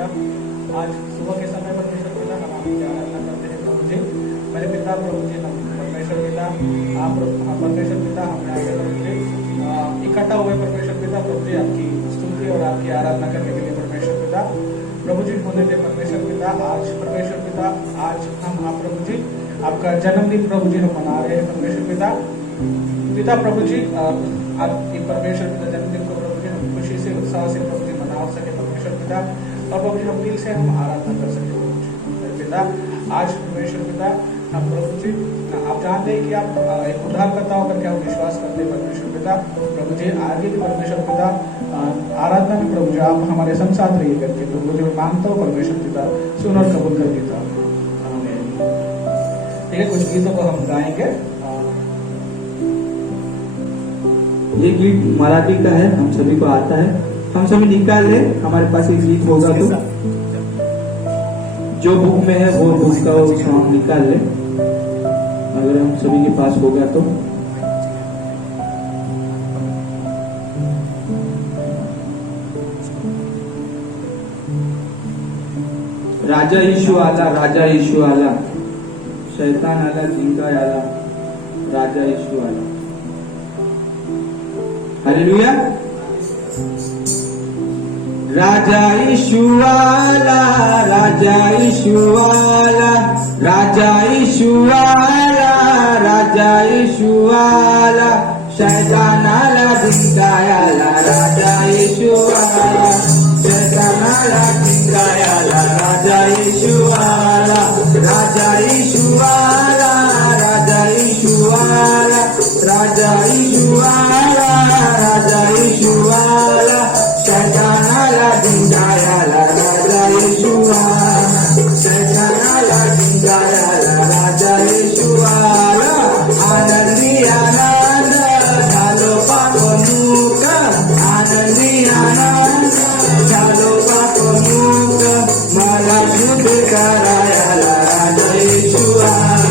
पिता, आज सुबह के समय परमेश्वर पिता हम आपकी आराधना करते हैं प्रभु जी। मेरे पिता प्रभु जी, हम परमेश्वर पिता आप परमेश्वर पिता हमने आगे प्रभु जी इकट्ठा हुए परमेश्वर पिता प्रभु जी आपकी स्तुति और आपकी आराधना करने के लिए परमेश्वर पिता प्रभु जी होने दे परमेश्वर पिता। आज परमेश्वर पिता आज हम आप प्रभु जी आपका जन्मदिन प्रभु जी हम मना रहे हैं परमेश्वर पिता प्रभु जी आपकी परमेश्वर पिता जन्मदिन को प्रभु जी हम खुशी से उत्साह से प्रभु जी मना सके परमेश्वर पिता, और प्रभु जी हम दिल से हम आराधना कर सके प्रभु जी मेरे पिता। आज परमेश्वर पिता हम प्रभु जी आप जानते हैं कि आप एक उद्धारकर्ता होकर के हम विश्वास करते हैं परमेश्वर पिता प्रभु जी। आगे भी परमेश्वर पिता आराधना में प्रभु जी आप हमारे संग साथ रहिए करके प्रभु जी मैं मांगता हूँ परमेश्वर पिता, सुन और कबूल कर देता हूँ। ठीक है, कुछ गीतों को हम गाएंगे। ये गीत मराठी का है, हम सभी को आता है, हम सभी निकाल ले। हमारे पास एक गीत होगा तो जो बुक में है वो बुक का वो सॉन्ग निकाल ले, अगर हम सभी के पास होगा तो। राजा यीशु आला, राजा यीशु आला, शैतान आला, जिंका आला, राजा यीशु आला। हालेलुया। राजा यीशु आला, राजा यीशु आला, राजा यीशु आला, राजा यीशु आला, शैतान आला, जिंका आला, राजा यीशु आला, शैतान आला, जिंका आला, राजा यीशु आला, राजा यीशु आला, राजा यीशु आला, राजा यीशु आला, राजा यीशु आला, शैतान आला, जिंदा आला, राजा यीशु आला, शैतान आला, जिंदा आला, राजा यीशु आला। आनंदी आनंद झालो पापमुक्त, आनंदी आनंद झालो पापमुक्त, मला शुद्ध करायला राजा यीशु आला,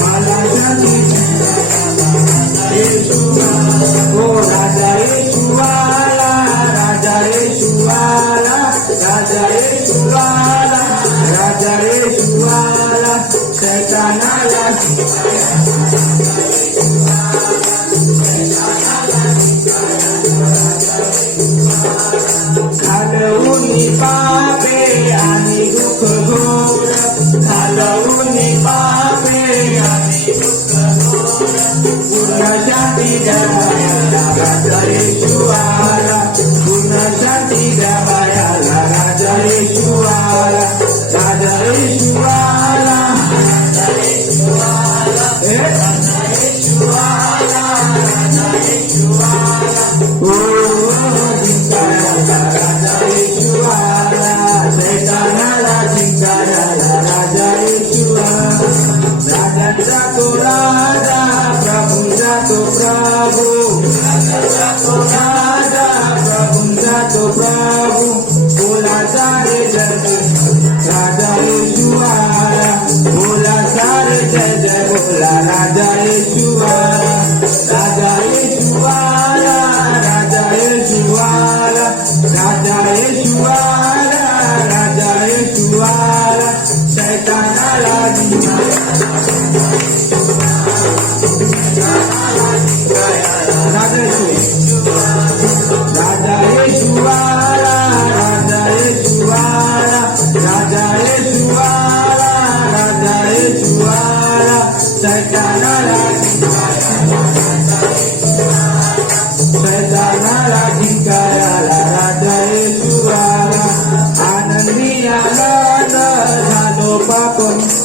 मला शांती यीशु आला, ओ राजा यीशु आला, राजा यीशु आला, राजा यीशु आला, राजा यीशु आला, शैतान आला, घालवूनी पापे आणि दुःख घोर, घालवूनी पापे आणि दुःख घोर, पूर्ण शांती द्यावायला राजा यीशु आला, पूर्ण शांती द्यावायला राजा यीशु आला, राजा यीशु आला, राजा यीशु आला, राजा यीशु आला, राजा यीशु आला, ओ जिंकायला राजा यीशु आला, शैतानाला जिंकायला राजा यीशु आला, राजांचा तो राजा, प्रभूंचा तो प्रभू, राजांचा तो राजा, प्रभूंचा तो प्रभू, बोला सारे जग राजा यीशु आला, बोला सारे जय जय बोला राजा यीशु आला, राजा यीशु आला, राजा यीशु आला, राजा यीशु आला, राजा यीशु आला, शैतान आला, राजा यीशु आला, राजा यीशु आला, राजा यीशु आला, राजा यीशु आला, शैतान आला, शैतान आला, जिंकायला राजा यीशु आला। आनंदी आनंद झालो पापमुक्त,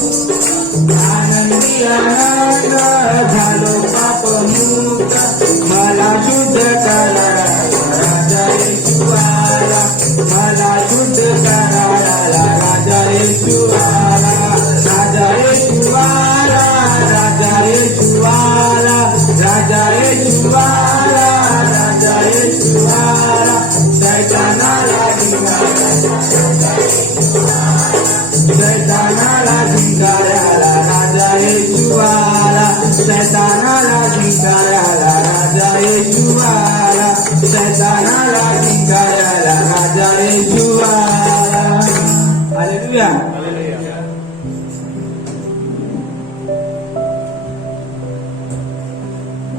हालेलुया।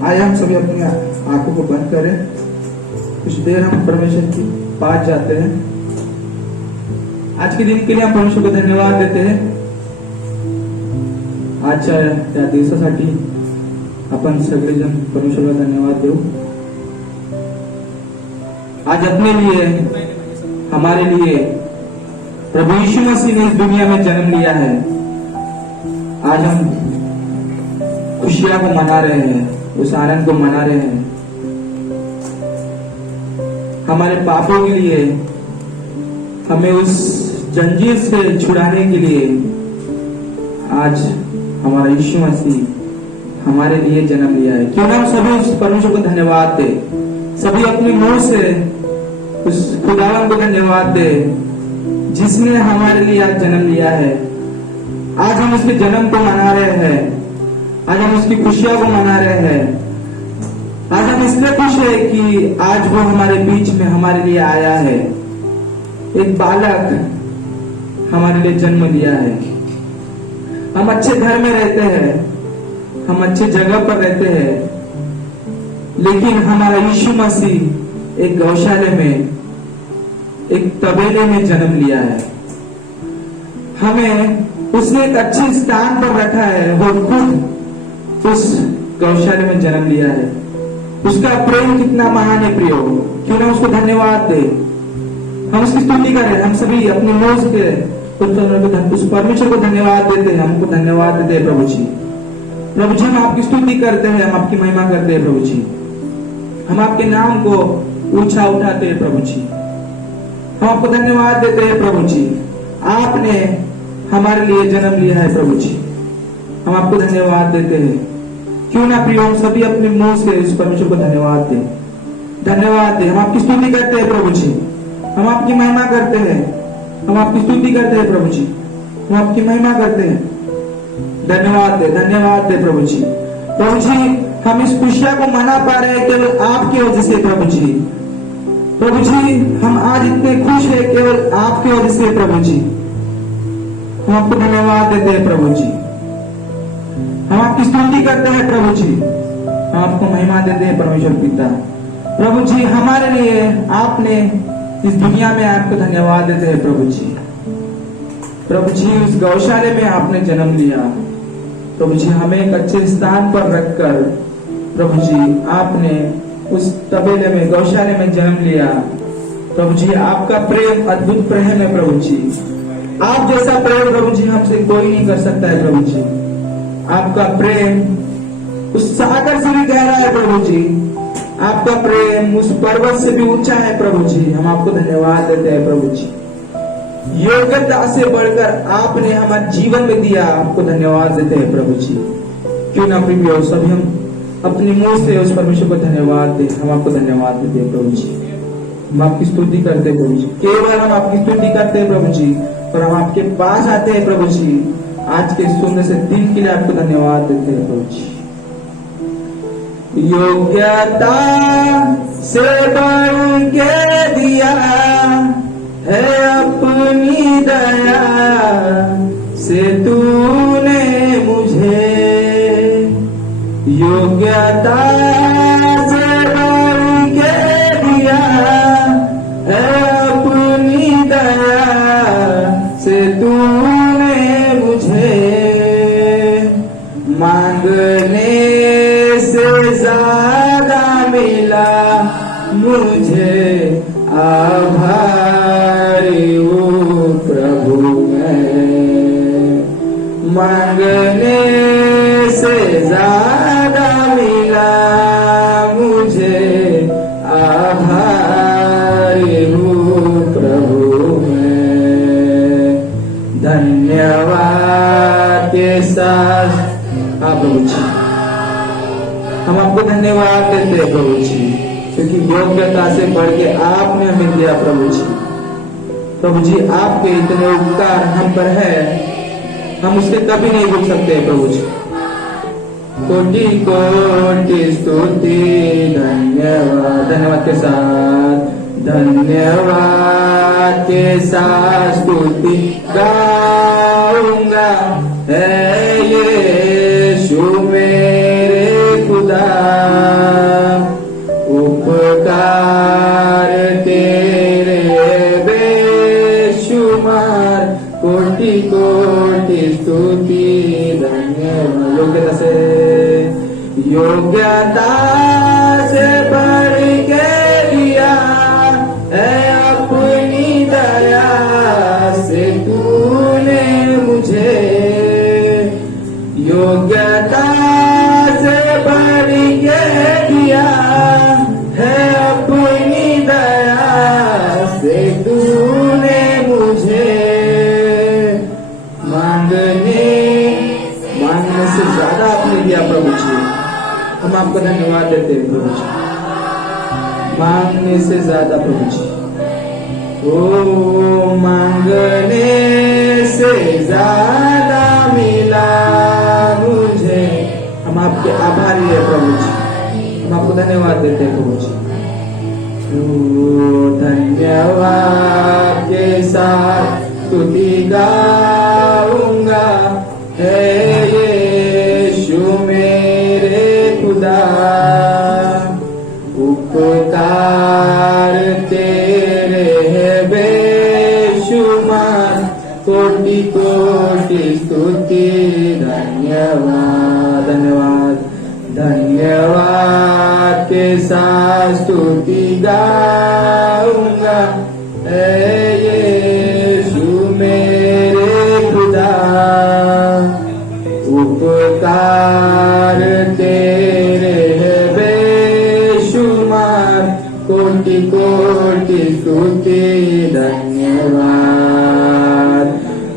आइए हम सभी अपनी आंखों को बंद करें, कुछ देर हम परमेश्वर की पास जाते हैं। आज के दिन के लिए हम परमेश्वर को धन्यवाद देते हैं। आजच्या त्या दिवसासाठी आपण सगळेजण परमेश्वरला धन्यवाद देऊ। आज अपने लिए, हमारे लिए प्रभु यीशु मसीह ने इस दुनिया में जन्म लिया है। आज हम खुशियां को मना रहे हैं, उस आनंद को मना रहे हैं। हमारे पापों के लिए, हमें उस जंजीर से छुड़ाने के लिए आज हमारा यीशु मसीह हमारे लिए जन्म लिया है। क्यों ना हम सभी उस परमेश्वर को धन्यवाद दे, सभी अपने मुंह से उस खुदावन को धन्यवाद दे जिसने हमारे लिए आज जन्म लिया है। आज हम उसके जन्म को मना रहे हैं, आज हम उसकी खुशियों को मना रहे हैं। आज हम इसलिए खुश है कि आज वो हमारे बीच में हमारे लिए आया है। एक बालक हमारे लिए जन्म लिया है। हम अच्छे घर में रहते हैं, हम अच्छे जगह पर रहते हैं, लेकिन हमारा यीशु मसीह एक गौशाले में, एक तबेले में जन्म लिया है। हमें उसने एक अच्छे स्थान पर रखा है, वो खुद उस गौशाले में जन्म लिया है। उसका प्रेम कितना महान है प्रियो, क्यों ना उसको धन्यवाद दे, हम उसकी स्तुति करें। हम सभी अपने मुंह से उस परमेश्वर को धन्यवाद देते हैं, हमको धन्यवाद देते हैं प्रभु जी। प्रभु जी हम आपकी स्तुति करते हैं, हम आपकी महिमा करते हैं प्रभु जी। हम आपके नाम को ऊंचा उठाते हैं प्रभु जी। हम आपको धन्यवाद देते हैं प्रभु जी, आपने हमारे लिए जन्म लिया है प्रभु जी। हम आपको धन्यवाद देते हैं। क्यों ना प्रियो हम सभी अपने मुंह से इस परमेश्वर को धन्यवाद दें, धन्यवाद दें। हम आपकी स्तुति करते हैं प्रभु जी, हम आपकी महिमा करते हैं, हम आपकी स्तुति करते हैं प्रभु जी, हम आपकी महिमा करते हैं। धन्यवाद दे प्रभु जी। प्रभु जी हम इस खुशियां को मना पा रहे हैं केवल आपकी वजह से प्रभु जी। प्रभु जी हम आज इतने खुश है केवल आपकी वजह से प्रभु जी। हम आपको धन्यवाद देते हैं प्रभु जी, हम आपकी स्तुति करते हैं प्रभु जी, हम आपको महिमा देते हैं परमेश्वर पिता। प्रभु जी हमारे लिए आपने इस दुनिया में आपको धन्यवाद देते हैं प्रभु जी। प्रभु जी उस गौशाले में आपने जन्म लिया प्रभु जी, हमें एक अच्छे स्थान पर रखकर प्रभु जी आपने उस तबेले में, गौशाले में जन्म लिया प्रभु जी। आपका प्रेम अद्भुत प्रेम है प्रभु जी। आप जैसा प्रेम प्रभु जी हमसे कोई नहीं कर सकता है प्रभु जी। आपका प्रेम उस सागर से भी गहरा है प्रभु जी। आपका प्रेम उस पर्वत से भी ऊंचा है प्रभु जी। हम आपको धन्यवाद देते हैं प्रभु जी। योग्यता से बढ़कर आपने हमारे जीवन में दिया, आपको धन्यवाद देते हैं प्रभु जी। क्यों ना प्रिय सभी हम अपने मुंह से उस परमेश्वर को धन्यवाद दे। हम आपको धन्यवाद देते हैं प्रभु जी, हम आपकी स्तुति करते हैं प्रभु जी। केवल हम आपकी स्तुति करते हैं प्रभु जी, और हम आपके पास आते हैं प्रभु जी। आज के सुनने से दिन के लिए आपको धन्यवाद देते हैं प्रभु जी। योग्यता से बढ़ के दिया है अपनी दया से तूने मुझे। योग्यता से बढ़ के दिया है अपनी दया से तूने मुझे। मांगने से ज्यादा मिला मुझे, आभारी हूँ प्रभु मैं। मांगने से ज्यादा मिला मुझे, आभारी हूँ प्रभु मैं। धन्यवाद के साथ प्रभु जी हम आपको धन्यवाद देते हैं प्रभु जी, क्योंकि योग्यता से बढ़ के आपने हमें दिया प्रभु जी। प्रभु जी आपके इतने उपकार हम पर है, हम उससे कभी नहीं भूल सकते प्रभु जी। कोटि कोटि स्तुति धन्यवाद, धन्यवाद के साथ धन्यवाद के साथ स्तुति गाऊंगा, है यीशु मेरे खुदा। उपकार तेरे बेशुमार, कोटि कोटि स्तुति धन्यवाद। योग्यता से बढ़ के दिया है अपनी दया से तूने मुझे, योग्यता से बढ़ के दिया है अपनी दया से तूने मुझे। मांगने से ज्यादा आपने दिया प्रभु जी, हम आपको धन्यवाद देते हैं प्रभु जी। मांगने से ज्यादा प्रभु जी, ओ मांगने से ज्यादा मिला मुझे। हम आपके आभारी है प्रभु जी, हम आपको धन्यवाद देते हैं प्रभु जी। ओ धन्यवाद के साथ स्तुति गाऊंगा, है यीशु मेरे खुदा। उपकार तेरे है बेशुमार, कोटि कोटि स्तुति धन्यवाद। धन्यवाद धन्यवाद के साथ स्तुति गाऊंगा, है यीशु मेरे खुदा। उपकार तेरे है बेशुमार, कोटि कोटि स्तुति धन्यवाद।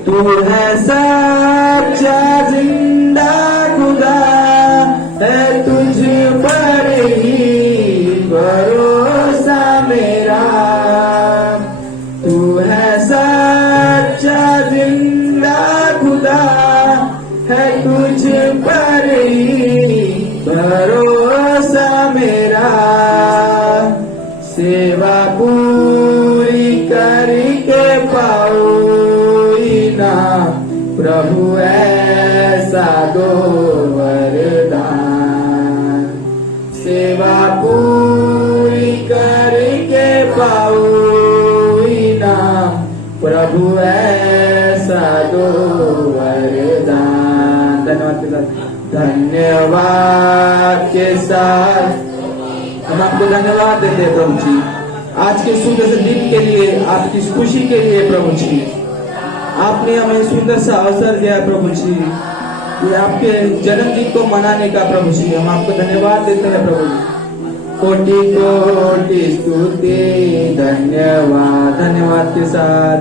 तू है सच्चा जिंदा खुदा, है तुझ पर ही भरोसा मेरा। तू है सच्चा जिंदा खुदा, है तुझ पर ही भरोसा मेरा। सेवा पूरी करके पाऊं ना प्रभु ऐसा दो वरदान। सेवा पूरी करके पाऊं ना प्रभु ऐसा दो वरदान। धन्यवाद के साथ, धन्यवाद के साथ हम आपको धन्यवाद देते हैं प्रभु जी, आज के सुंदर से दिन के लिए, आपकी खुशी के लिए प्रभु जी। आपने हमें सुंदर सा अवसर दिया प्रभु जी, ये आपके जन्मदिन को मनाने का प्रभु जी। हम आपको धन्यवाद देते हैं प्रभु जी। कोटि कोटि स्तुति धन्यवाद। धन्यवाद के साथ,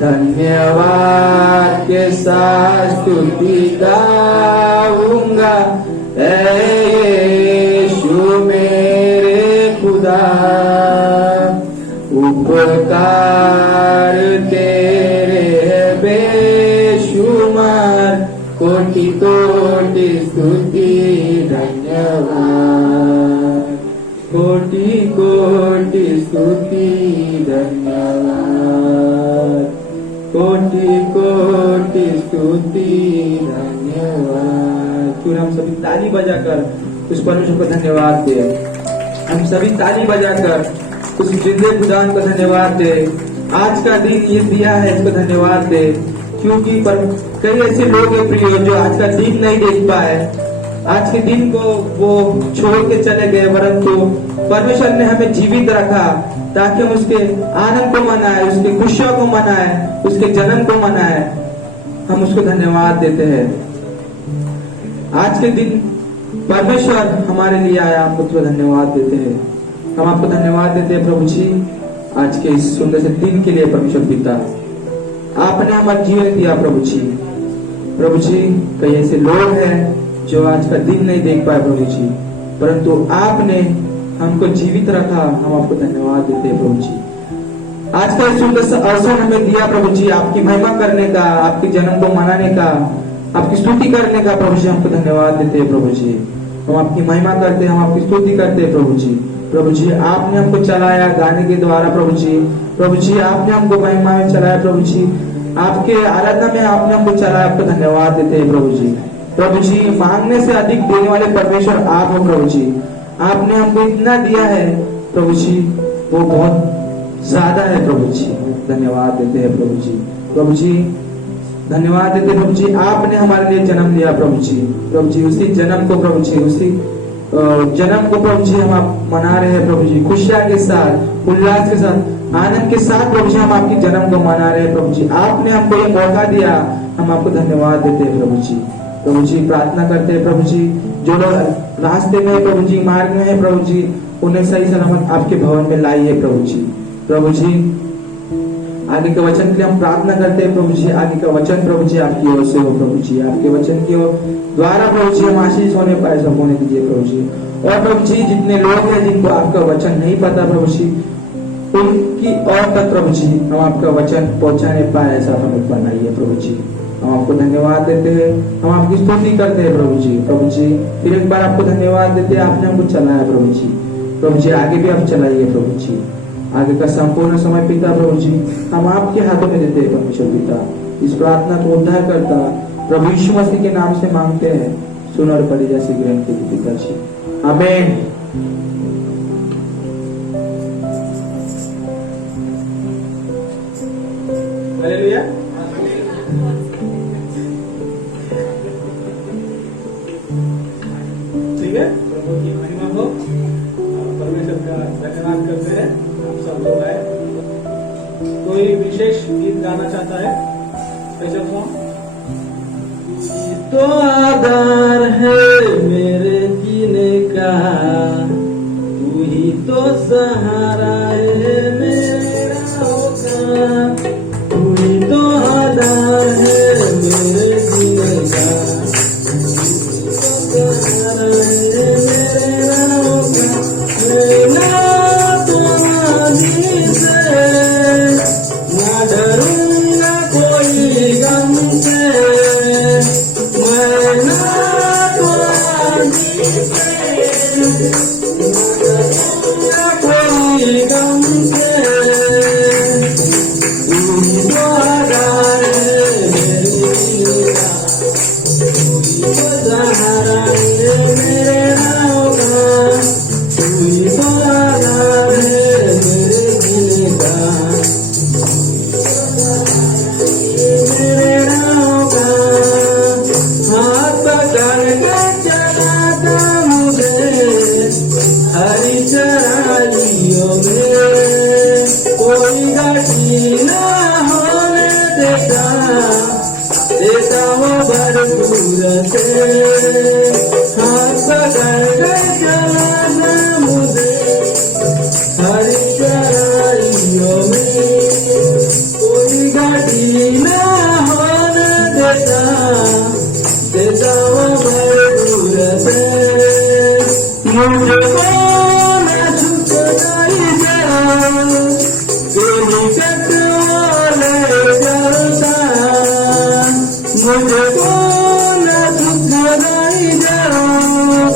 धन्यवाद के साथ स्तुति गाऊंगा, है यीशु मेरे खुदा। उपकार तेरे बेशुमार, कोटि कोटि स्तुति धन्यवाद। कोटि कोटि स्तुति धन्यवाद। कोटि कोटि स्तुति धन्यवाद। क्यों हम सभी ताली बजाकर उस परमेश्वर को धन्यवाद दे। हम सभी ताली बजाकर उस जिंदे खुदान को धन्यवाद दे। आज का दिन ये दिया है, इसको धन्यवाद दे, क्योंकि कई ऐसे लोग हैं प्रिय जो आज का दिन नहीं देख पाए, आज के दिन को वो छोड़ के चले गए, परंतु परमेश्वर ने हमें जीवित रखा ताकि हम उसके आनंद को मनाए, उसके खुशियों को मनाए, उसके जन्म को मनाए। हम उसको धन्यवाद देते हैं। आज के दिन परमेश्वर हमारे लिए आया, हम उसको धन्यवाद देते हैं। हम आपको धन्यवाद देते हैं प्रभु जी, आज के इस सुंदर से दिन के लिए। परमेश्वर पिता, आपने हमारा जीवन दिया प्रभु जी। प्रभु जी, कई ऐसे लोग हैं जो आज का दिन नहीं देख पाए प्रभु जी, परंतु आपने हमको जीवित रखा। हम आपको धन्यवाद देते हैं प्रभु जी। आज का सुंदर सा अवसर हमें दिया प्रभु जी, आपकी महिमा करने का, आपके जन्म को मनाने का, आपकी स्तुति करने का। प्रभु जी, हमको धन्यवाद देते हैं प्रभु जी। हम आपकी महिमा करते हैं, हम आपकी स्तुति करते हैं प्रभु जी। प्रभु जी आपने हमको चलाया गाने के द्वारा प्रभु जी आपने हमको महिमा में चलाया प्रभु जी, आपके आराधना में आपने हमको चलाया, आपको धन्यवाद देते हैं प्रभु जी मांगने से अधिक देने वाले परमेश्वर आप हो प्रभु जी। आपने हमको इतना दिया है प्रभु जी, वो बहुत ज्यादा है प्रभु जी, धन्यवाद देते हैं प्रभु जी धन्यवाद देते प्रभु जी। आपने हमारे लिए जन्म लिया प्रभु जी उसी जन्म को प्रभु जी, उसी जन्म को प्रभु जी हम आप मना रहे हैं प्रभु जी, खुशियां के साथ, उल्लास के साथ, आनंद के साथ प्रभु जी हम आपकी जन्म को मना रहे हैं प्रभु जी। आपने हमको ये मौका दिया, हम आपको धन्यवाद देते हैं प्रभु जी प्रार्थना करते हैं प्रभु जी, जो लोग रास्ते में प्रभु जी, मार्ग में है प्रभु जी, उन्हें सही सलामत आपके भवन में लाइए प्रभु जी आगे के वचन के लिए हम प्रार्थना करते हैं प्रभु जी, आगे का वचन प्रभु जी आपकी ओर से हो प्रभु जी, आपके वचन की ओर द्वारा प्रभु जी हम आशीष होने पाए, सब होने दीजिए प्रभु जी। और प्रभु जी जितने लोग हैं जिनको आपका वचन नहीं पता प्रभु जी, उनकी और तक प्रभु जी हम आपका वचन पहुंचाने पाए, ऐसा हमें बनाइए प्रभु जी। हम आपको धन्यवाद देते हैं, हम आपकी स्तुति करते हैं प्रभु जी फिर एक बार आपको धन्यवाद देते हैं, आपने हमको चलाया प्रभु जी आगे भी आप चलाइए प्रभु जी। आगे का संपूर्ण समय पिता प्रभु जी हम आपके हाथों में देते हैं परमेश्वर पिता। इस प्रार्थना को उद्धार करता प्रभु यीशु मसीह के नाम से मांगते हैं, सुन और पड़ी जैसे ग्रहण के पिता जी, आमीन। हालेलुया। ठीक है, प्रभु की महिमा हो, परमेश्वर का धन्यवाद करते हैं। आप सब लोग आए, कोई विशेष गीत गाना चाहता है? Special song? तो आधार है मेरे जीने का, तू ही तो सहारा है मेरा होगा, तू ही तो आधार है मेरे जीने का, तू ही तो सहारा है मेरा होगा। मैं ना तो आदमी से ना डरूंगा कोई गम से, मैं ना तो आदमी से ना कोई गम से, तू ही तो आधार है मेरे दिल का, तू ही तो सहारा है मेरा होगा, तू ही तो आधार है मेरे दिल का, मेरा होगा। हाथ पकड़ के चलाता मुझे हरी चराइयों में, कोई घाटी ना होने देता वो भरपूर से। हाथ पकड़ के चलाता मुझे हरी चराइयों में, कोई घाटी ना होने देता वो भरपूर से। मुझको मैं झुकनाई जाऊं, तेरी कट ले जाता, मुझको मैं झुकनाई जाऊं,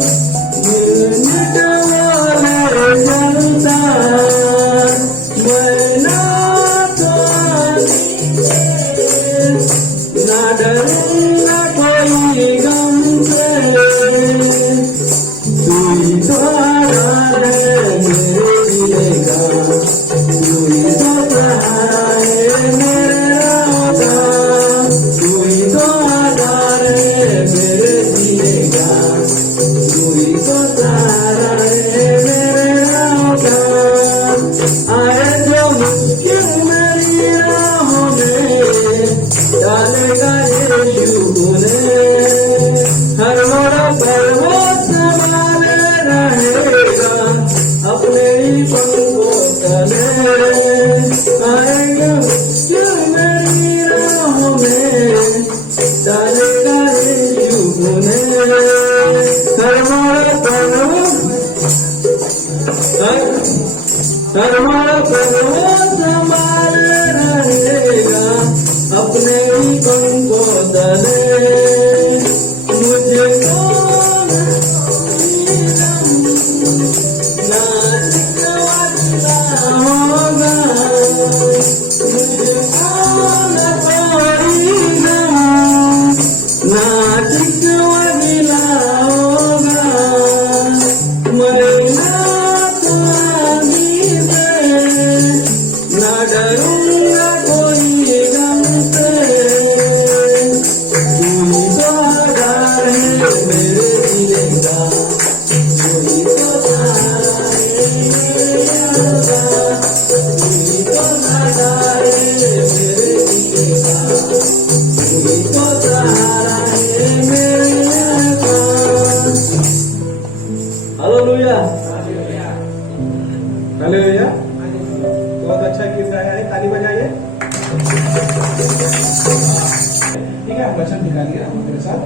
वचन निकालिए आप मेरे साथ।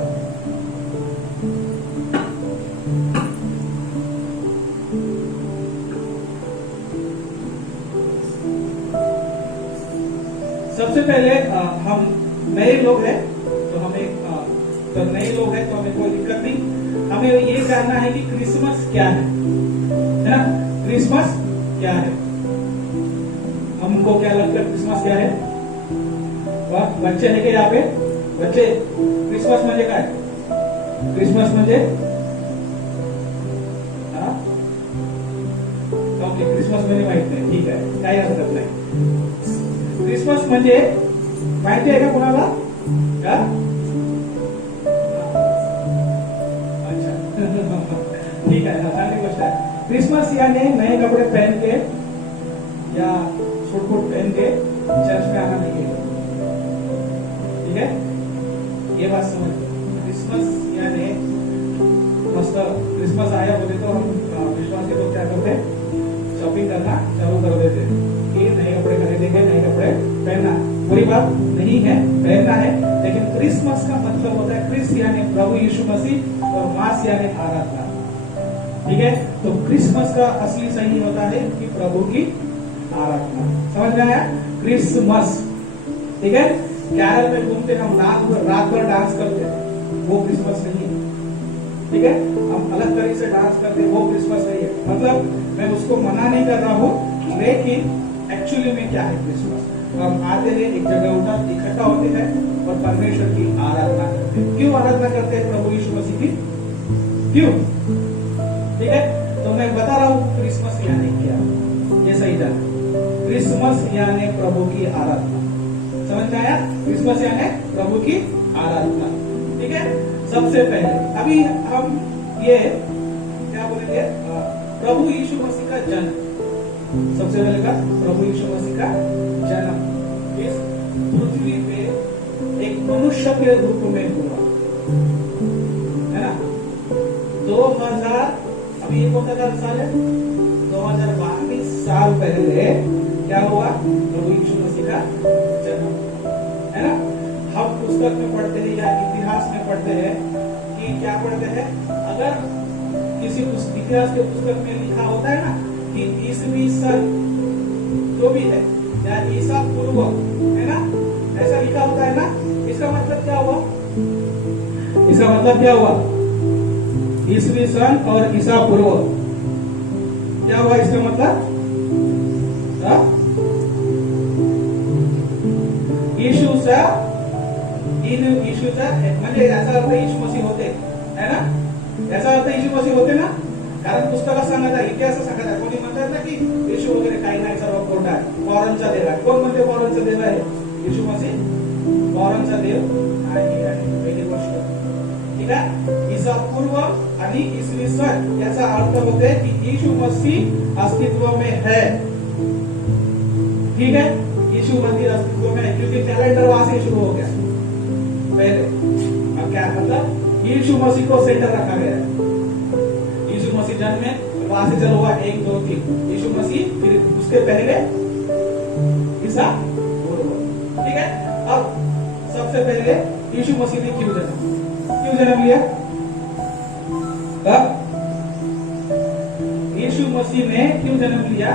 सबसे पहले हम नए लोग हैं तो हमें तो नए लोग हैं तो हमें कोई दिक्कत नहीं। हमें ये जानना है कि क्रिसमस क्या है ना? क्रिसमस क्या है? हमको क्या लगता है क्रिसमस क्या है? वाह, बच्चे है क्या यहाँ पे? बच्चे, क्रिसमस म्हणजे काय? क्रिसमस म्हणजे ओके, क्रिसमस म्हणजे माहित नाही, ठीक आहे, काही हरकत नाही। क्रिसमस म्हणजे माहिती आहे का कोणाला? का? अच्छा ठीक आहे, चांगली गोष्ट आहे। क्रिसमस यानी नए कपड़े पहन के या सूट बूट पहन के चर्च में आना नहीं है, ठीक है? ये बात समझ। क्रिसमस यानी मस्त क्रिसमस आया बोले तो हम विश्वास के लोग क्या करते, शॉपिंग करना चालू कर देते कि नए कपड़े खरीदेंगे, नए कपड़े पहनना। बुरी बात नहीं है, पहनना है, लेकिन क्रिसमस का मतलब होता है क्रिस यानी प्रभु यीशु मसीह और मास यानी आराधना, ठीक है? तो क्रिसमस का असली सही होता है कि प्रभु की आराधना। समझ में आया? क्रिसमस, ठीक है? कैरल में घूमते हम रात भर डांस करते हैं, वो क्रिसमस नहीं है, ठीक है? हम अलग तरीके से डांस करते हैं, वो क्रिसमस नहीं है। मतलब मैं उसको मना नहीं कर रहा हूँ, लेकिन एक्चुअली में क्या है क्रिसमस? हम आते हैं, एक जगह उठा इकट्ठा होते हैं और परमेश्वर की आराधना करते हैं। क्यों आराधना करते हैं प्रभु यीशु मसीह की? क्यों? ठीक है, तो मैं बता रहा हूँ क्रिसमस यानी क्या, ये सही जाना। क्रिसमस यानी प्रभु की आराधना। समझ में आया? क्रिसमस यानी प्रभु की आराधना, ठीक है? सबसे पहले अभी हम ये क्या बोलेंगे, प्रभु यीशु मसीह का जन्म। सबसे पहले का प्रभु यीशु मसीह का जन्म इस पृथ्वी पे एक मनुष्य के रूप में हुआ, है ना? 2000 अभी ये कौन सा साल है? 2022 साल पहले क्या हुआ? प्रभु यीशु मसीह का जन्म, है ना? हम पुस्तक में पढ़ते हैं या इतिहास में पढ़ते हैं कि क्या पढ़ते हैं, अगर किसी इतिहास के पुस्तक में लिखा होता है ना कि ईसवी सन जो भी है या ईसा पूर्व, है ना, ऐसा लिखा होता है ना, इसका मतलब क्या हुआ? इसका मतलब क्या हुआ? ईसवी सन और ईसा पूर्व क्या हुआ? इसका मतलब यीशूचा म्हणजे याचा अर्थ यीशु मसीह होते, है ना? याचा अर्थ यीशु मसीह होते ना, कारण पुस्तकात सांगत आहे, इतिहासात सांगत आहे। कोणी म्हणतात ना की येशू वगैरे काही नाही, सर्व खोटा आहे, फॉरेनचा देव आहे। कोण म्हणते फॉरेनचा देव आहे? येशू मसीह फॉरेनचा देव नाही आहे, पहिली गोष्ट, ठीक आहे? ईसा पूर्व आणि ईसवी सन याचा अर्थ होते की यीशु मसीह अस्तित्व में है, ठीक है? यीशु मसीह अस्तित्व में है क्योंकि कैलेंडर वहां से शुरू हो गया पहले। अब क्या मतलब यीशु मसीह को सेंटर रखा गया है। यीशु मसीह जन्म में वहां से चलो हुआ 1 2 3 यीशु मसीह, फिर उसके पहले ईसा पूर्व, ठीक है? अब सबसे पहले यीशु मसीह ने क्यों जन्म लिया? यीशु मसीह ने क्यों जन्म लिया?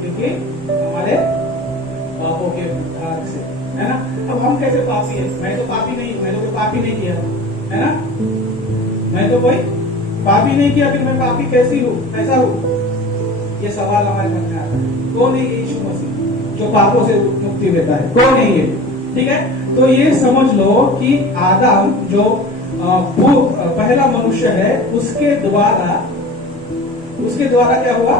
क्योंकि हमारे पापों के भाग से, है ना? अब हम कैसे पापी हैं? मैं तो पापी नहीं, मैंने तो पापी नहीं किया, है ना? मैं तो कोई पापी नहीं किया, फिर मैं पापी कैसी हूँ, कैसा हूँ? ये सवाल हमारे मन में आता है। कौन है यीशु मसीह जो पापों से मुक्ति देता है? कौन है ये? ठीक है, तो ये समझ लो कि आदम जो वो पहला मनुष्य है, उसके द्वारा क्या हुआ?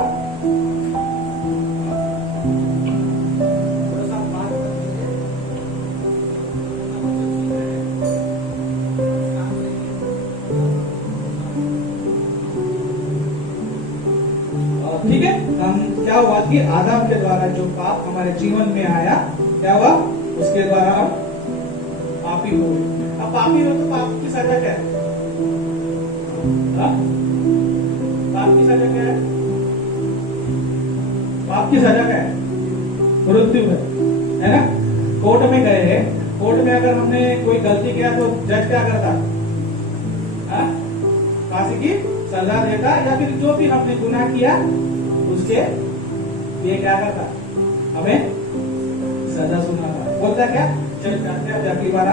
ठीक है, हम क्या हुआ कि आदम के द्वारा जो पाप हमारे जीवन में आया, क्या हुआ? उसके द्वारा हम पापी हो गए। अब पापी हो तो पाप की सजा क्या है? पाप की सजा क्या है? पाप की सजा क्या है? मृत्यु है ना? कोर्ट में गए कोर्ट में अगर हमने कोई गलती किया तो जज क्या करता? हाँ? फांसी की सजा देता, या फिर जो भी हमने गुनाह किया उसके लिए क्या करता? हमें सजा सुनाता। बोलता क्या? जज कहते अगली बार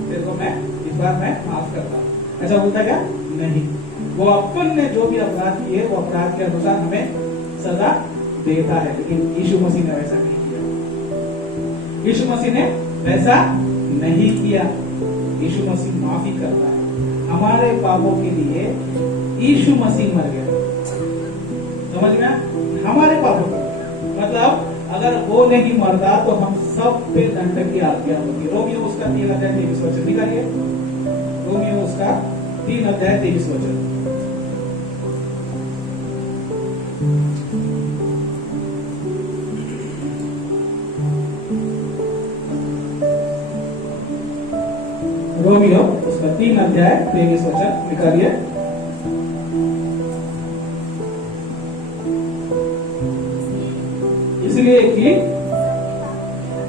तेरे को मैं इस बार मैं माफ करता। ऐसा बोलता क्या? नहीं। वो अपन ने जो भी अपराध किए वो अपराध के अनुसार हमें सजा देता है, लेकिन यीशु मसीह ने वैसा नहीं किया। यीशु मसीह ने वैसा नहीं किया। यीशु मसीह माफी करता है। हमारे पापों के लिए यीशु मसीह मर गया। समझ में? हमारे पापों का मतलब अगर वो नहीं मरता तो हम सब पे दंड की आज्ञा होगी। रोमियो उसका 3:23 निकालिए। रोमियो उसका 3:23। रोमियो उसका 3:23 निकालिए। इसलिए कि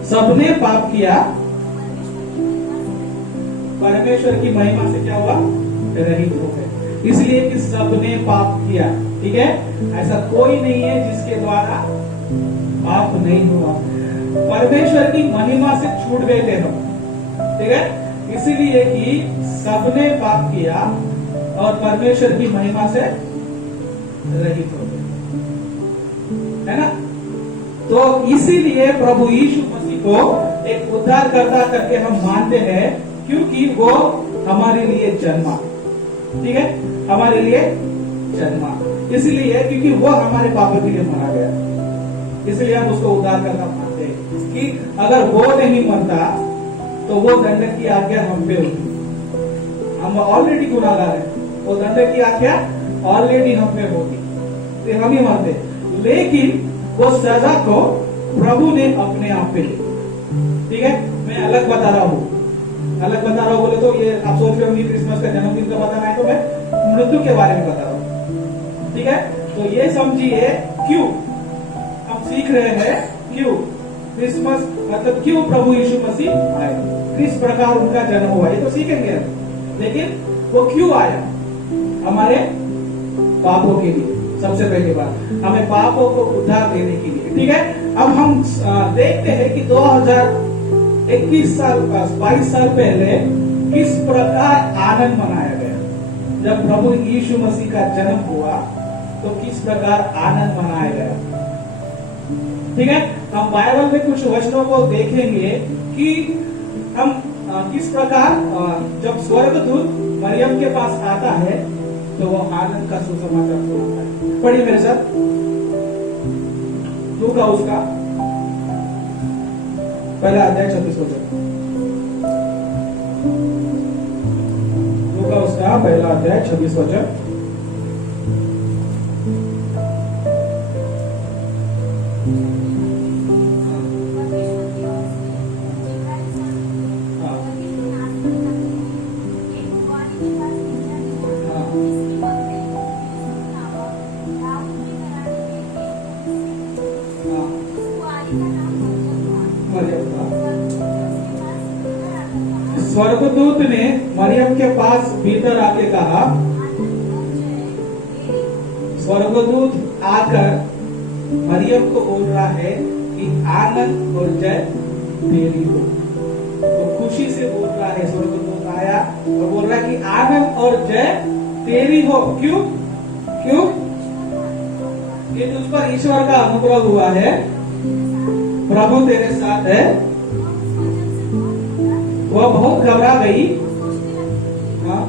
सबने पाप किया, परमेश्वर की महिमा से क्या हुआ? रहित हो गए। इसलिए कि सबने पाप किया। ठीक है, ऐसा कोई नहीं है जिसके द्वारा पाप नहीं हुआ। परमेश्वर की महिमा से छूट गए थे हम। ठीक है, इसलिए कि सबने पाप किया और परमेश्वर की महिमा से रहित हो गए, है ना? तो इसीलिए प्रभु यीशु मसीह को एक उद्धारकर्ता करके हम मानते हैं, क्योंकि वो हमारे लिए जन्मा। ठीक है, हमारे लिए जन्मा इसलिए क्योंकि वो हमारे पापों के लिए मारा गया। इसलिए हम उसको उद्धारकर्ता मानते हैं कि अगर वो नहीं मरता तो वो दंड की आज्ञा हम पे होगी। हम ऑलरेडी गुनाहगार हैं, वो दंड की आज्ञा ऑलरेडी हम पे होगी, तो हम ही मरते। लेकिन वो सजा को प्रभु ने अपने आप पे ली। ठीक है, मैं अलग बता रहा हूँ बोले तो ये आप सोच रहे होंगे क्रिसमस का जन्मदिन का बताना है, तो मैं मृत्यु के बारे में बता रहा हूँ। ठीक है, तो ये समझिए क्यों हम सीख रहे हैं, क्यों क्रिसमस मतलब क्यों प्रभु यीशु मसीह आए, किस प्रकार उनका जन्म हुआ, ये तो सीखेंगे। लेकिन वो क्यों आया? हमारे पापों के लिए। सबसे पहली बात, हमें पापों को उद्धार देने के लिए। ठीक है, अब हम देखते हैं कि 2021 साल 22 साल पहले किस प्रकार आनंद मनाया गया। जब प्रभु यीशु मसीह का जन्म हुआ तो किस प्रकार आनंद मनाया गया। ठीक है, हम बाइबल में कुछ वचनों को देखेंगे कि हम किस प्रकार जब स्वर्गदूत मरियम के पास आता है तो वो आनंद का सुसमाचार सुनाता है। पढ़िए मेरे साथ लूका उसका पहला अध्याय 26 वचन। लूका उसका पहला अध्याय 26 वचन। स्वर्गदूत ने मरियम के पास भीतर आके कहा, स्वर्गदूत आकर मरियम को बोल रहा है कि आनंद और जय तेरी हो। तो खुशी से बोल रहा है, स्वर्गदूत आया और बोल रहा है कि आनंद और जय तेरी हो। क्यों? क्यों? कि तुझ पर ईश्वर का अनुग्रह हुआ है, प्रभु तेरे साथ है। वह बहुत घबरा गई। हाँ,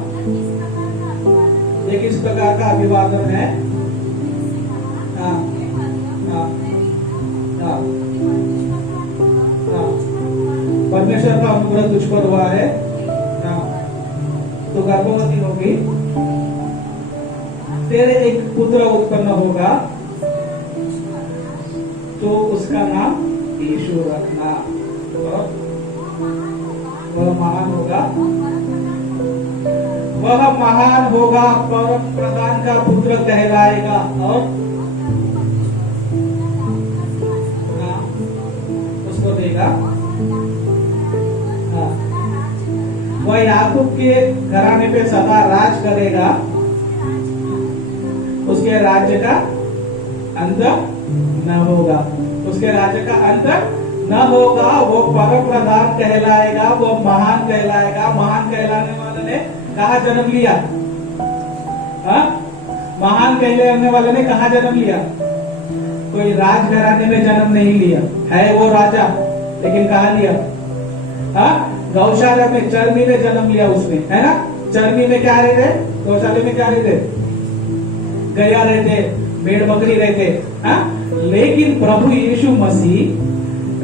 एक इस प्रकार का अभिवादन है। हाँ, हाँ, हाँ, हाँ, परमेश्वर का अनुग्रह तुझ पर हुआ है। हाँ, तो गर्भवती होगी, तेरे एक पुत्र उत्पन्न होगा, तो उसका नाम यीशु रखना। वह महान होगा, वह महान होगा, परम प्रधान का पुत्र कहलाएगा और उसको देगा वह याकूब के घराने पे सदा राज करेगा, उसके राज्य का अंत न होगा, उसके राज्य का अंत न होगा। वो परम प्रधान कहलाएगा, वो महान कहलाएगा। महान कहलाने वाले ने कहा जन्म लिया? महान कहलाने वाले ने कहा जन्म लिया? कोई राजघराने में जन्म नहीं लिया है, वो राजा, लेकिन कहा लिया? गौशाला में, चरनी में जन्म लिया उसने, है ना? चरनी में क्या रहते? गौशाला में क्या रहते? गया रहते, भेड़ बकरी रहते। लेकिन प्रभु यीशु मसीह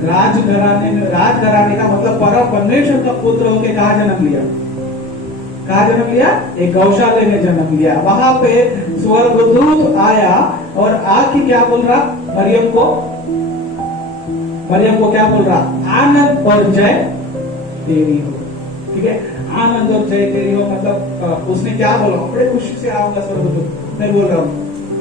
राजघराने का मतलब परम परमेश्वर का पुत्र होके कहा जन्म लिया? कहा जन्म लिया? एक गौशाले में जन्म लिया। वहां पे स्वर्गदूत आया और आके क्या बोल रहा? मरियम को क्या बोल रहा? आनंद और जय तेरी हो। ठीक है, आनंद और जय तेरी हो मतलब उसने क्या बोला? बड़े खुशी से आऊंगा स्वर्गदूत, मैं बोल रहा हूँ।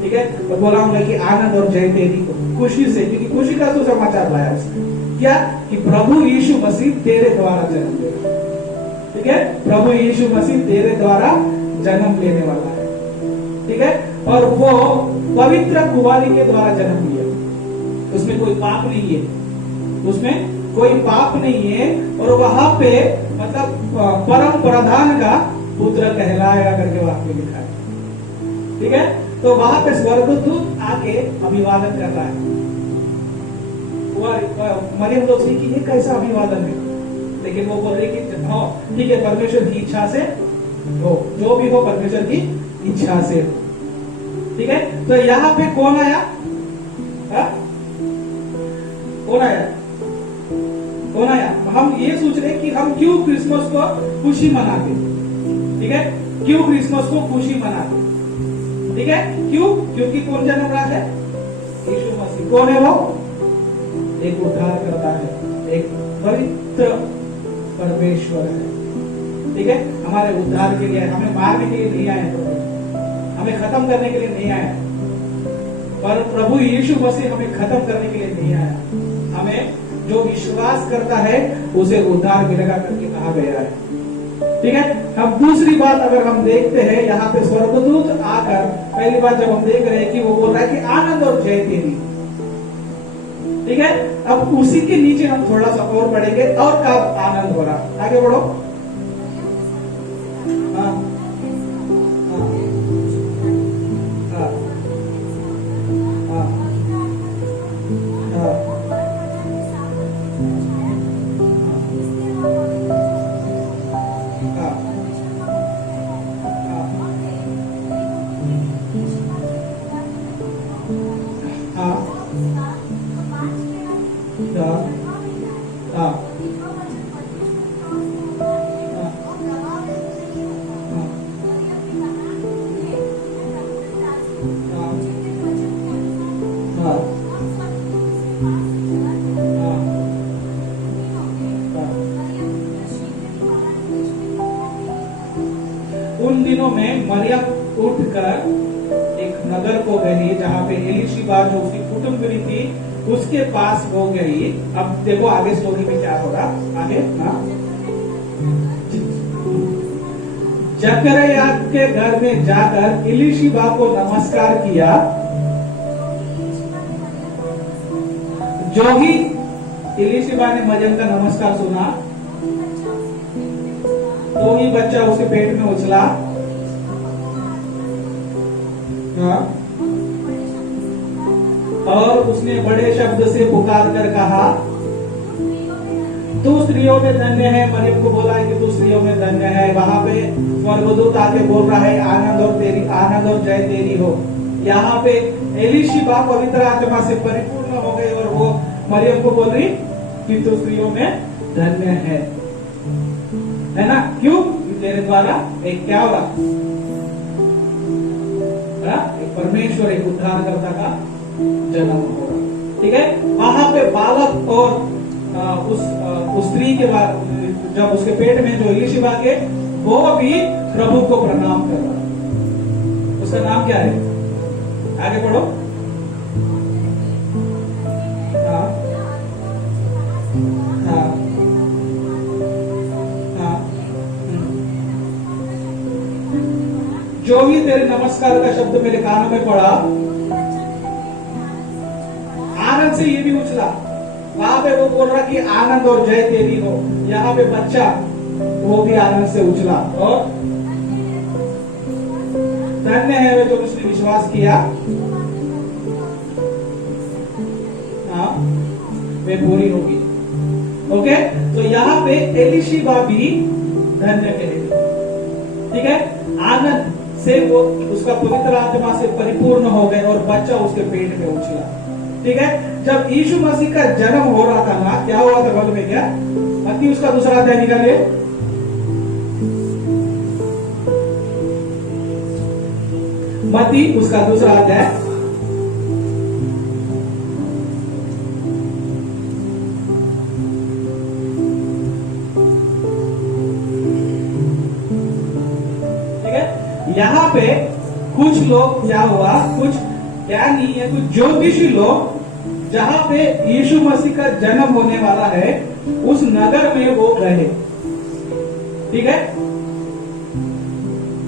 ठीक है, तो बोला हूँ कि आनंद और जय तेरी को, खुशी से, क्योंकि खुशी का तो समाचार लाया उसने। क्या? कि प्रभु यीशु मसीह तेरे द्वारा जन्म लेगा। ठीक है, प्रभु यीशु मसीह तेरे द्वारा जन्म लेने वाला है। ठीक है, और वो पवित्र कुंवारी के द्वारा जन्म लिया। उसमें कोई पाप नहीं है, उसमें कोई पाप नहीं है। और वहां पे मतलब परम प्रधान का पुत्र कहलाएगा करके वहां पे लिखा है। ठीक है, तो वहां पे स्वर्गदूत आके अभिवादन कर रहा है। मरियम सोच रही कि ये कैसा अभिवादन है, लेकिन वो बोल रही कि हाँ ठीक है, परमेश्वर की इच्छा से हो, जो भी हो परमेश्वर की इच्छा से हो। ठीक है, तो यहाँ पे कौन आया? कौन आया? कौन आया? हम ये सोच रहे कि हम क्यों क्रिसमस को खुशी मनाते? ठीक है, क्यों क्रिसमस को खुशी मनाते? ठीक है, क्यों? क्योंकि कौन जन्म रहा है? यीशु मसीह। कौन है वो? एक उद्धार करता है, एक पवित्र परमेश्वर है। ठीक है, हमारे उद्धार के लिए, हमें मारने के लिए नहीं आए, हमें खत्म करने के लिए नहीं आया। पर प्रभु यीशु मसीह हमें खत्म करने के लिए नहीं आया। हमें जो विश्वास करता है उसे उद्धार मिलेगा करके कहा गया है। ठीक है, अब दूसरी बात अगर हम देखते हैं, यहाँ पे स्वर्गदूत आकर पहली बात जब हम देख रहे हैं कि वो बोल रहा है कि आनंद और जय तेरी। ठीक है, अब उसी के नीचे हम थोड़ा सा और पढ़ेंगे और कब आनंद हो रहा। आगे बढ़ो। हाँ हाँ हाँ हाँ उन दिनों में मरियम उठकर एक नगर को गई जहां पे एलीशिबा जो उसकी कुटुंबी थी उसके पास हो गई। अब देखो आगे स्टोरी में क्या हो रहा आगे। जकरया के घर में जाकर एलीशिबा को नमस्कार किया। जो ही एलीशिबा ने मरियम का नमस्कार सुना तो ही बच्चा उसके पेट में उछला। और उसने बड़े शब्द से पुकार कर कहा, तू स्त्रियों में धन्य है। मरियम को बोला है कि तू स्त्रियों में धन्य है। वहां पे स्वर्गदूत आके बोल रहा है आनंद और जय तेरी हो। यहाँ पे एलीशिबा पवित्र आत्मा से परिपूर्ण हो गई और वो मरियम को बोल रही कि तू स्त्रियों में धन्य है ना? क्यों? तेरे द्वारा एक क्या होगा? एक परमेश्वर, एक उद्धारकर्ता का जन्म होगा। ठीक है, वहां पे बालक और उस स्त्री के बाद जब उसके पेट में जो एलीशिबा के, वो भी प्रभु को प्रणाम कर रहा। उसका नाम क्या है? आगे पढ़ो। हाँ हाँ हाँ जो ही तेरे नमस्कार का शब्द मेरे कानों में पड़ा, आनंद से ये भी उछला। वहां पे वो बोल रहा कि आनंद और जय तेरी हो। यहाँ पे बच्चा वो भी आनंद से उछला और धन्य है वे जो उसने विश्वास किया, हाँ वे पूरी होगी। ओके, तो यहाँ पे एलिशिबा भी धन्य कहेगी। ठीक है, आनंद से वो उसका पवित्र आत्मा से परिपूर्ण हो गए और बच्चा उसके पेट में उछला। ठीक है, जब यीशु मसीह का जन्म हो रहा था ना, क्या हुआ था मालूम है क्या? मत्ती उसका दूसरा अध्याय निकालिए। मत्ती उसका दूसरा अध्याय, ठीक है। यहाँ पे कुछ लोग क्या हुआ, कुछ क्या नहीं है, कुछ ज्योतिषी लोग जहां पे यीशु मसीह का जन्म होने वाला है उस नगर में वो रहे। ठीक है,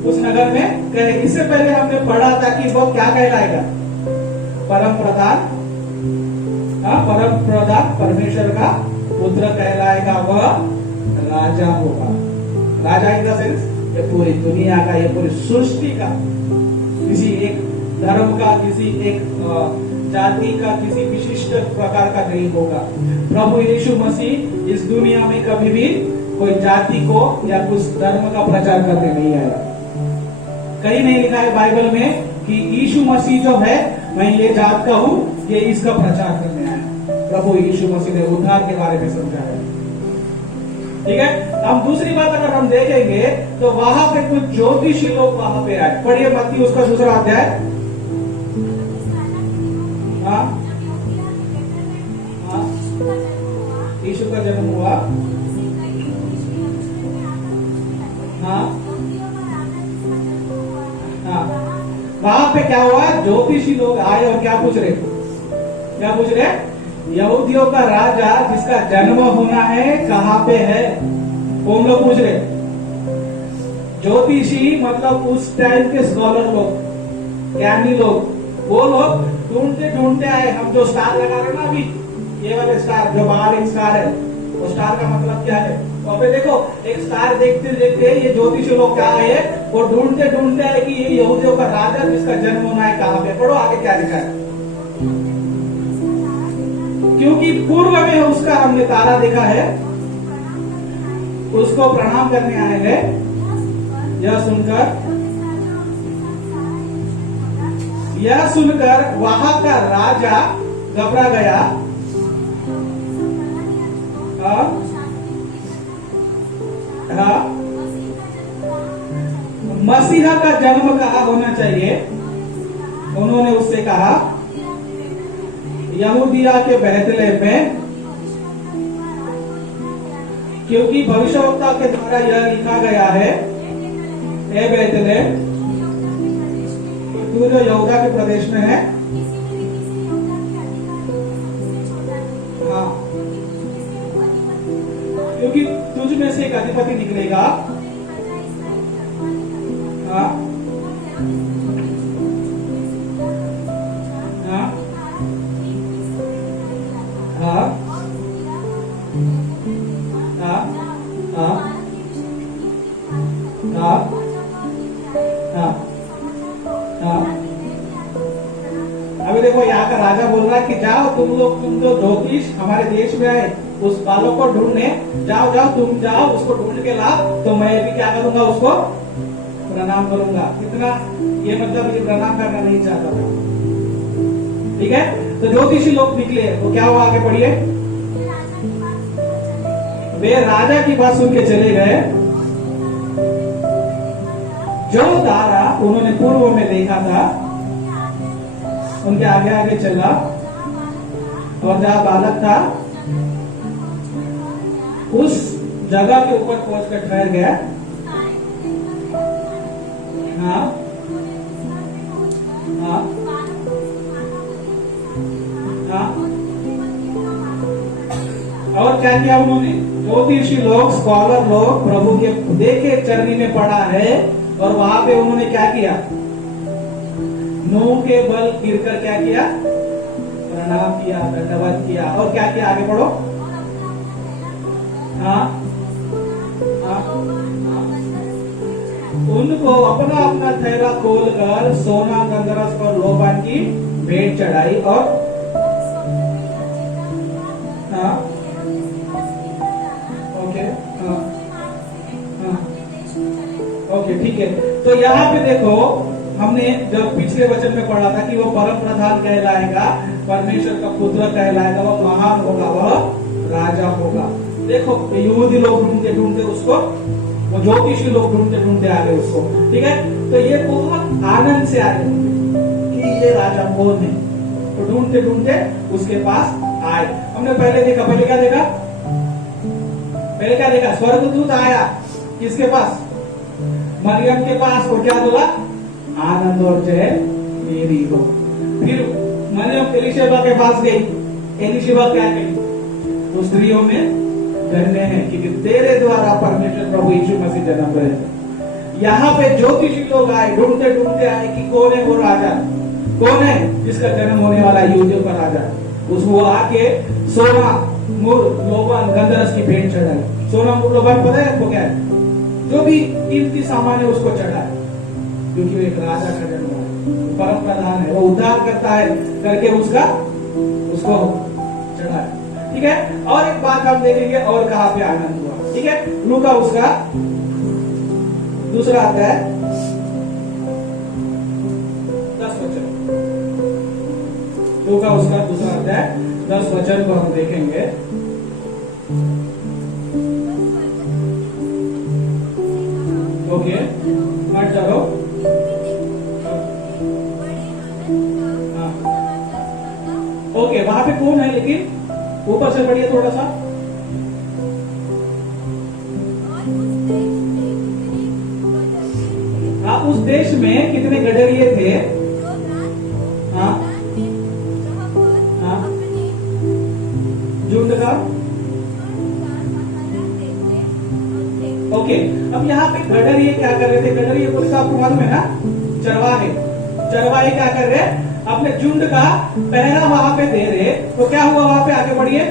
उस नगर में गए। इससे पहले हमने पढ़ा था कि वो क्या कहलाएगा, परम प्रधान, परम प्रधान परमेश्वर का पुत्र कहलाएगा, वह राजा होगा। राजा इन द सेंस ये पूरी दुनिया का, ये पूरी सृष्टि का, किसी एक धर्म का, किसी एक जाति का, किसी विशिष्ट प्रकार का नहीं होगा। प्रभु यीशु मसीह इस दुनिया में कभी भी कोई जाति को या कुछ धर्म का प्रचार करने नहीं आया। कहीं नहीं लिखा है बाइबल में कि यीशु मसीह जो है मैं ये जात का हूं, ये इसका प्रचार करने आया। प्रभु यीशु मसीह ने उद्धार के बारे में समझाया। ठीक है, हम दूसरी बात अगर हम देखेंगे तो वहां पे कुछ ज्योतिषी लोग वहां पे आए। पढ़िए मत्ती उसका दूसरा अध्याय। हाँ, यीशु का जन्म हुआ। हाँ, हाँ, वहां पे क्या हुआ, ज्योतिषी लोग आए और क्या पूछ रहे, क्या पूछ रहे? यहूदियों का राजा जिसका जन्म होना है कहाँ पे है, वो हम लोग पूछ रहे। ज्योतिषी मतलब उस टाइम के स्कॉलर लोग, ज्ञानी लोग, वो लोग ढूंढते ढूंढते आए। हम जो स्टार लगा रहे ना अभी, ये वाले स्टार जो बाहर एक स्टार है, वो स्टार का मतलब क्या है? तो अभी देखो एक स्टार देखते देखते ये ज्योतिषी लोग क्या है, वो ढूंढते ढूंढते आए कि ये यहूदियों का राजा जिसका जन्म होना है कहाँ पे। पढ़ो आगे क्या लिखा है। क्योंकि पूर्व में उसका हमने तारा देखा है, उसको प्रणाम करने आए हैं। यह सुनकर वहां का राजा घबरा गया। मसीहा का जन्म कहाँ होना चाहिए? उन्होंने उससे कहा यहूदिया के बेथलेहम में, क्योंकि भविष्यवक्ता के द्वारा यह लिखा गया है, ए बेथलेहम तू जो यहूदा के प्रदेश में है, हाँ, क्योंकि तुझ में से एक अधिपति निकलेगा। हाँ, हाँ, हाँ, हाँ, हाँ, हाँ, हाँ, हाँ। अभी देखो यहाँ का राजा बोल रहा है कि जाओ तुम जो ज्योतिष हमारे देश में आए उस बालक को ढूंढने जाओ, तुम जाओ उसको ढूंढ के ला, तो मैं भी क्या करूंगा, उसको प्रणाम करूंगा। कितना ये मतलब ये प्रणाम करना नहीं चाहता था। ठीक है, तो ज्योतिषी लोग निकले तो क्या हुआ, आगे पढ़िए। वे राजा की बात सुन के चले गए। जो तारा उन्होंने पूर्व में देखा था उनके आगे आगे चला और जहां बालक था उस जगह के ऊपर पहुंचकर ठहर गया। हाँ, हाँ, हाँ। और क्या किया उन्होंने? ज्योतिषी लोग, स्कॉलर लोग, प्रभु के देखे चरनी में पड़ा है, और वहां पे उन्होंने क्या किया, मुंह के बल गिरकर क्या किया, प्रणाम किया, दंडवत किया, और क्या किया, आगे बढ़ो। हाँ हाँ, उनको अपना अपना थैला खोलकर सोना, गंधरस और लोबान की भेंट चढ़ाई, और हाँ ओके, हाँ हाँ ओके, ठीक है। तो यहाँ पे देखो, हमने जब पिछले वचन में पढ़ा था कि वो परम प्रधान कहलाएगा, परमेश्वर का पुत्र कहलाएगा, वह महान होगा, वह राजा होगा। देखो यहूदी लोग ढूंढते ढूंढते उसको, वो ज्योतिषी लोग ढूंढते ढूंढते आ गए उसको, ठीक है। तो ये बहुत आनंद से आए कि ये राजा कौन है, तो ढूंढते ढूंढते उसके पास आए। हमने पहले देखा, पहले क्या देखा, पहले क्या देखा, स्वर्गदूत आया किसके पास, मरियम के पास, वो क्या बोला, आनंद और जय मेरी हो। फिर मरियम एलिशबा के पास गई, एलिशबा क्या कही, तो स्त्रियों में धन्य है क्योंकि तेरे द्वारा परमेश्वर प्रभु यीशु मसीह जन्म रहे। यहाँ पे ज्योतिषी लोग आए, ढूंढते ढूंढते आए कि कौन है वो राजा, कौन है जिसका जन्म होने वाला, यहूदियों का राजा। उसको आके सोना, मुर, लोबान, गंधरस की भेंट चढ़ाई। सोना, मुर, लोबान पता है आपको क्या है, जो भी कीमती सामान है उसको चढ़ाए, क्योंकि वो एक राजा का जन्म है, परम प्रधान है, वो उद्धार करता है करके उसको चढ़ाए, ठीक है। और एक बात हम देखेंगे, और कहाँ पे आनंद हुआ, ठीक है। लूका उसका दूसरा अध्याय 10 वचन, लूका उसका दूसरा अध्याय 10 वचन को हम देखेंगे। ओके, मत डरो। हाँ ओके, वहां पे कौन है, लेकिन ऊपर से पढ़िए थोड़ा सा। हाँ, उस देश में कितने गडरिये थे, हाँ हाँ, झुंड का, ओके। अब यहाँ पे गडरिये क्या कर रहे थे, गडरिये बोले तो आपको मालूम है ना, चरवाहे, चरवाहे क्या कर रहे, अपने झुंड का पहरा वहां पे दे रहे। तो क्या हुआ वहां पे, आगे बढ़िए।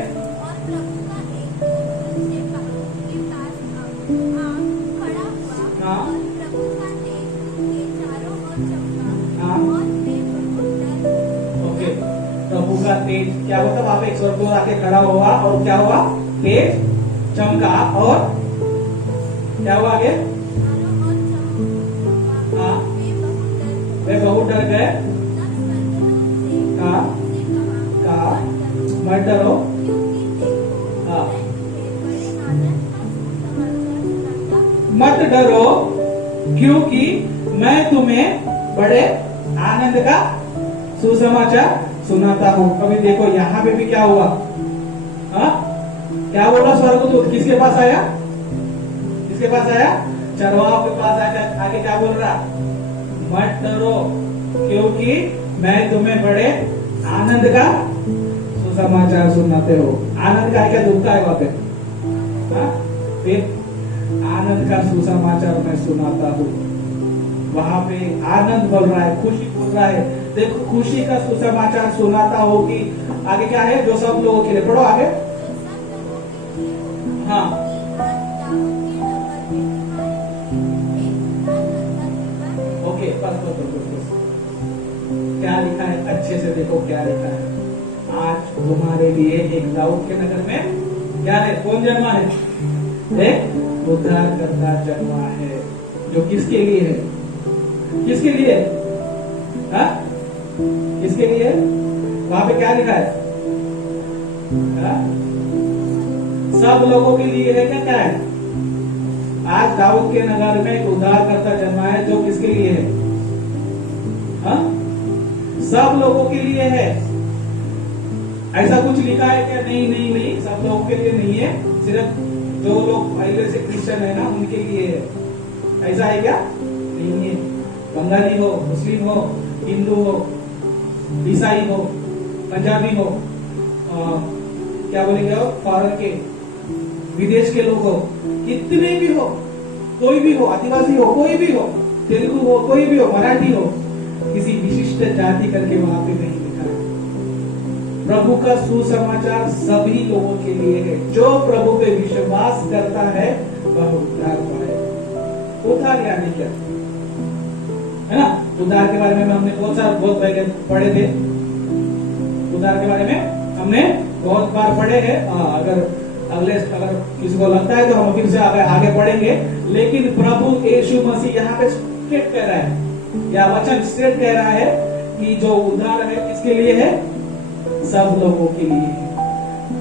हाँ हाँ ओके, प्रभु का तेज क्या होता, वहां पे एक स्वर्गदूत आके खड़ा हुआ, और क्या हुआ, तेज चमका, और क्या हुआ आगे, हाँ वे बहुत डर गए, कहा मत डरो, हाँ मत डरो क्योंकि मैं तुम्हें बड़े आनंद का सुसमाचार सुनाता हूँ। अभी देखो यहाँ पे भी क्या हुआ, हाँ क्या बोला स्वर्गदूत, किसके पास आया, किसके पास आया, चरवाहों के पास आकर आगे क्या बोल रहा, मत डरो क्योंकि मैं तुम्हें बड़े आनंद का सुसमाचार सुनाते हो। आनंद का है क्या, दुख का है वहां पे, हाँ? फिर आनंद का सुसमाचार मैं सुनाता हूँ। वहां पे आनंद बोल रहा है, खुशी बोल रहा है। देखो खुशी का सुसमाचार सुनाता हो कि आगे क्या है, जो सब लोगों के लिए, पढ़ो आगे। हाँ ओके, बस क्या लिखा है, अच्छे से देखो क्या लिखा है। आज तुम्हारे लिए एक दाऊद के नगर में क्या है, कौन जन्मा है, एक उद्धारकर्ता जन्मा है। जो किसके लिए है, किसके लिए, हाँ किसके लिए, वहां पे क्या लिखा है, हाँ? सब लोगों के लिए है क्या, क्या है, आज दाऊद के नगर में एक उद्धारकर्ता जन्मा है, जो किसके लिए है, हाँ सब लोगों के लिए है। ऐसा कुछ लिखा है क्या, नहीं नहीं नहीं, सब लोगों के लिए नहीं है, सिर्फ जो लोग पहले से क्रिश्चियन है ना उनके लिए है। ऐसा है क्या, नहीं है। बंगाली हो, मुस्लिम हो, हिंदू हो, ईसाई हो, पंजाबी हो, क्या बोलेंगे, फॉरेन के, विदेश के लोग हो, कितने भी हो, कोई भी हो, आदिवासी हो, कोई भी हो, तेलुगु हो, कोई भी हो, मराठी हो, किसी विशिष्ट जाति करके वहां पे नहीं लिखा है। प्रभु का सुसमाचार सभी लोगों के लिए है। जो प्रभु पे विश्वास करता है वह उद्धार पाए। उद्धार यानी क्या है ना? उद्धार के बारे में हमने बहुत पहले पढ़े थे। उद्धार के बारे में हमने बहुत बार पढ़े हैं। अगर किसी को लगता है तो हम फिर से आगे पढ़ेंगे। लेकिन प्रभु यीशु मसीह यहाँ पे स्ट्रेट कह रहा है, या वचन स्ट्रेट कह रहा है कि जो उद्धार है किसके लिए है? सब लोगों के लिए है।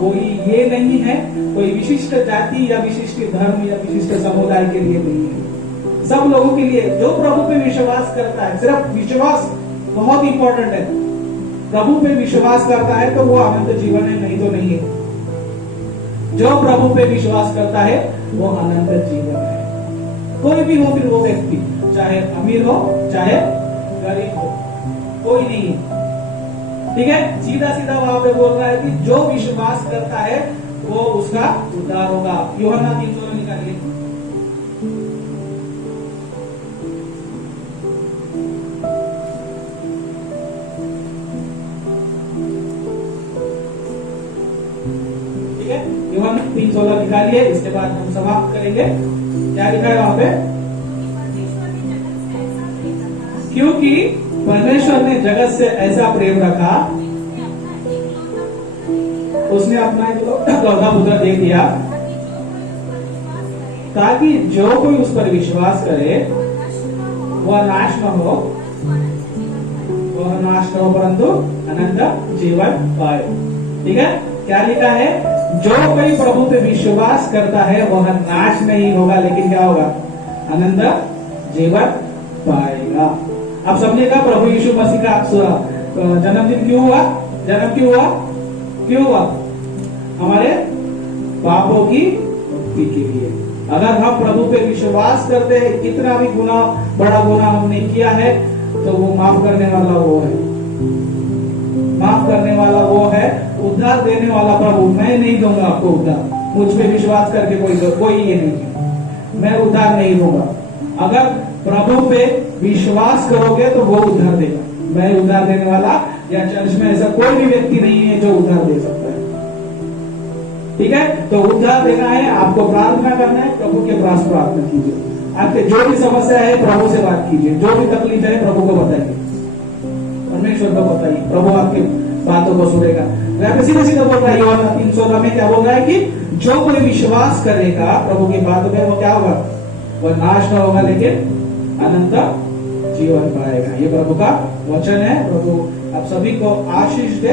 कोई ये नहीं है, कोई विशिष्ट जाति या विशिष्ट धर्म या विशिष्ट समुदाय के लिए नहीं है, सब लोगों के लिए। जो प्रभु पे विश्वास करता है, सिर्फ विश्वास बहुत इंपॉर्टेंट है। प्रभु पे विश्वास करता है तो वो अनंत जीवन है, नहीं तो नहीं है। जो प्रभु पे विश्वास करता है वो अनंत जीवन है। कोई भी हो फिर वो व्यक्ति, चाहे अमीर हो चाहे गरीब हो, कोई नहीं है। ठीक है, सीधा सीधा वहां पे बोल रहा है कि जो विश्वास करता है वो उसका उद्धार होगा। यूहन्ना 3:16 निकालिए। ठीक है, यूहन्ना 3:16 निकालिए। इसके बाद हम समाप्त करेंगे। क्या लिखा है वहां पे? क्योंकि परमेश्वर ने जगत से ऐसा प्रेम रखा, उसने अपना इकलौता पुत्र दे दिया, ताकि जो कोई उस पर विश्वास करे वह नाश न हो, परंतु अनंत जीवन पाए। ठीक है, क्या लिखा है? जो कोई प्रभु पे विश्वास करता है वह नाश नहीं होगा, लेकिन क्या होगा? अनंत जीवन पाएगा। आप समझेगा प्रभु यीशु मसीह का जन्मदिन क्यों हुआ? जन्म क्यों हुआ? हमारे पापों की मुक्ति के लिए। अगर हम प्रभु पे विश्वास करते हैं, कितना भी बड़ा गुनाह हमने किया है, तो वो माफ करने वाला वो है। माफ करने वाला वो है, उद्धार देने वाला प्रभु। मैं नहीं दूंगा आपको उद्धार, मुझ पे विश्वास करके कोई ये नहीं, मैं उद्धार नहीं दूंगा। अगर प्रभु पे विश्वास करोगे तो वो उद्धार देगा। मैं उद्धार देने वाला या चर्च में ऐसा कोई भी व्यक्ति नहीं है जो उद्धार दे सकता है। ठीक है, तो उद्धार देना है, आपको प्रार्थना करना है, प्रभु के पास प्रार्थना कीजिए। आपके जो भी समस्या है प्रभु से बात कीजिए, जो भी तकलीफ है प्रभु को बताइए, परमेश्वर को बताइए, प्रभु आपके बातों को सुनेगा। यहाँ पे सीधा सीधा बोल रहा है यूहन्ना 3:16 में, क्या बोल रहा है कि जो कोई विश्वास करेगा प्रभु की बातों में, वो क्या होगा? वह नाश न होगा, लेकिन अनंत जीवन पाएगा। ये प्रभु का वचन है। प्रभु आप सभी को आशीष दे।